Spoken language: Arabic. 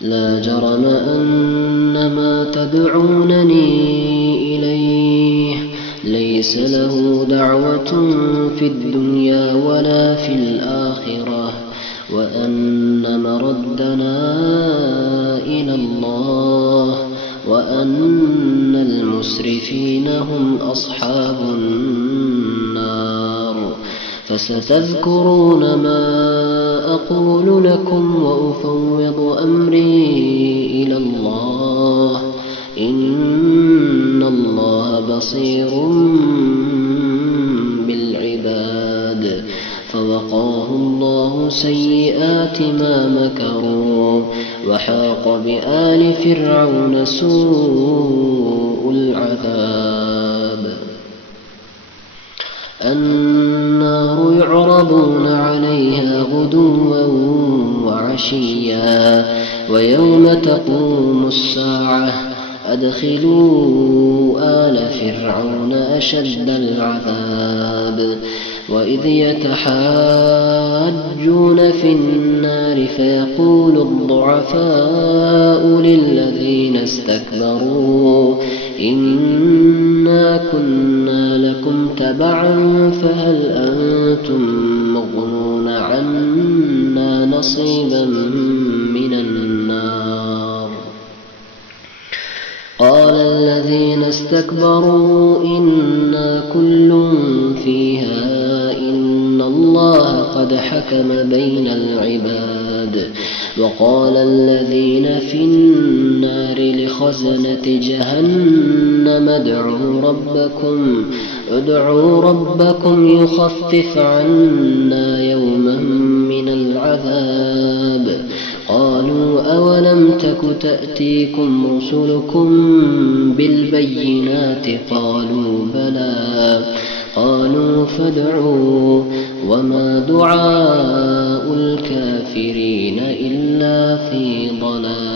لا جرم أن ما تدعونني إليه ليس له دعوة في الدنيا ولا في الآخرة وأن مردنا إلى الله وأن المسرفين هم أصحاب النار. فستذكرون ما أقول لكم وأفوض أمري إلى الله إن الله بصير بالعباد. فوقاه الله سيئات ما مكروا وحاق بآل فرعون سوء العذاب. النار يعرضون عليها غدوا وعشيا ويوم تقوم الساعة أدخلوا آل فرعون أشد العذاب. وإذ يتحاجون في النار فيقول الضعفاء للذين استكبروا إنا كنا لكم تبعا فهل أنتم مغنون عنا نصيبا من النار. قال الذين استكبروا إنا كل فيها إن الله قد حكم بين العباد. وقال الذين في النار لخزنة جهنم ادعوا ربكم يخفف عنا يوما من العذاب. قالوا أولم تك تأتيكم رسلكم بالبينات قالوا بلى. قالوا فادعوا وما دعاء الكافرين إلا في ضلال.